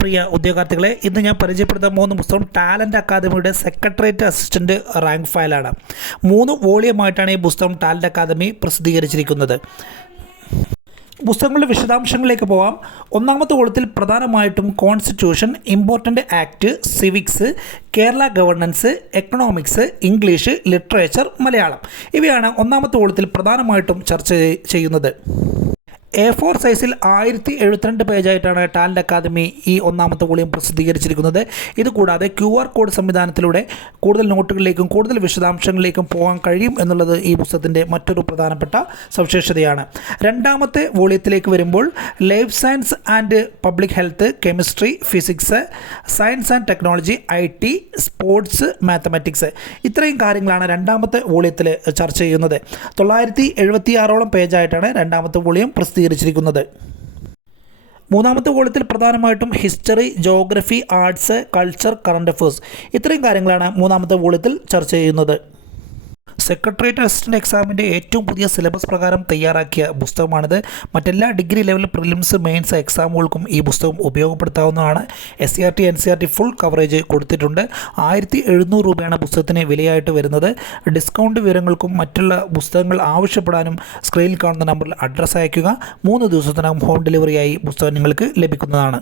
പ്രിയ ഉദ്യോഗാർത്ഥികളെ, ഇന്ന് ഞാൻ പരിചയപ്പെടുത്താൻ പോകുന്ന പുസ്തകം ടാലൻറ്റ് അക്കാദമിയുടെ സെക്രട്ടേറിയറ്റ് അസിസ്റ്റൻറ്റ് റാങ്ക് ഫയലാണ്. 3 വോളിയമായിട്ടാണ് ഈ പുസ്തകം ടാലൻറ്റ് അക്കാദമി പ്രസിദ്ധീകരിച്ചിരിക്കുന്നത്. പുസ്തകങ്ങളുടെ വിശദാംശങ്ങളിലേക്ക് പോകാം. ഒന്നാമത്തെ വോളത്തിൽ പ്രധാനമായിട്ടും constitution, important act, civics, Kerala governance, economics, English, literature, Malayalam ഇവയാണ് ഒന്നാമത്തെ വോളത്തിൽ പ്രധാനമായിട്ടും ചർച്ച ചെയ്യുന്നത്. A4 സൈസിൽ 1072 പേജായിട്ടാണ് ടാലൻറ്റ് അക്കാദമി ഈ ഒന്നാമത്തെ വോളിയം പ്രസിദ്ധീകരിച്ചിരിക്കുന്നത്. ഇതുകൂടാതെ QR കോഡ് സംവിധാനത്തിലൂടെ കൂടുതൽ നോട്ടുകളിലേക്കും കൂടുതൽ വിശദാംശങ്ങളിലേക്കും പോകാൻ കഴിയും എന്നുള്ളത് ഈ പുസ്തകത്തിൻ്റെ മറ്റൊരു പ്രധാനപ്പെട്ട സവിശേഷതയാണ്. രണ്ടാമത്തെ വോളിയത്തിലേക്ക് വരുമ്പോൾ life science and public health, chemistry, physics, science and technology, IT, sports, mathematics ഇത്രയും കാര്യങ്ങളാണ് രണ്ടാമത്തെ വോളിയത്തിൽ ചർച്ച ചെയ്യുന്നത്. 976ഓളം പേജായിട്ടാണ് രണ്ടാമത്തെ വോളിയം പ്രസിദ്ധീകരിച്ചിരിക്കുന്നത്. മൂന്നാമത്തെ വോളിയത്തിൽ പ്രധാനമായിട്ടും history, geography, arts, culture, current affairs ഇത്രയും കാര്യങ്ങളാണ് മൂന്നാമത്തെ വോളിയത്തിൽ ചർച്ച ചെയ്യുന്നത്. സെക്രട്ടേറിയറ്റ് അസിസ്റ്റൻ്റ് എക്സാമിൻ്റെ ഏറ്റവും പുതിയ സിലബസ് പ്രകാരം തയ്യാറാക്കിയ പുസ്തകമാണിത്. മറ്റെല്ലാ ഡിഗ്രി ലെവൽ പ്രിലിംസ്, മെയിൻസ് എക്സാമുകൾക്കും ഈ പുസ്തകം ഉപയോഗപ്പെടുത്താവുന്നതാണ്. SCERT, NCERT ഫുൾ കവറേജ് കൊടുത്തിട്ടുണ്ട്. 1700 രൂപയാണ് പുസ്തകത്തിന് വിലയായിട്ട് വരുന്നത്. ഡിസ്കൗണ്ട് വിവരങ്ങൾക്കും മറ്റുള്ള പുസ്തകങ്ങൾ ആവശ്യപ്പെടാനും സ്ക്രീനിൽ കാണുന്ന നമ്പറിൽ അഡ്രസ്സ് അയയ്ക്കുക. 3 ദിവസത്തിനകം ഹോം ഡെലിവറിയായി പുസ്തകം നിങ്ങൾക്ക് ലഭിക്കുന്നതാണ്.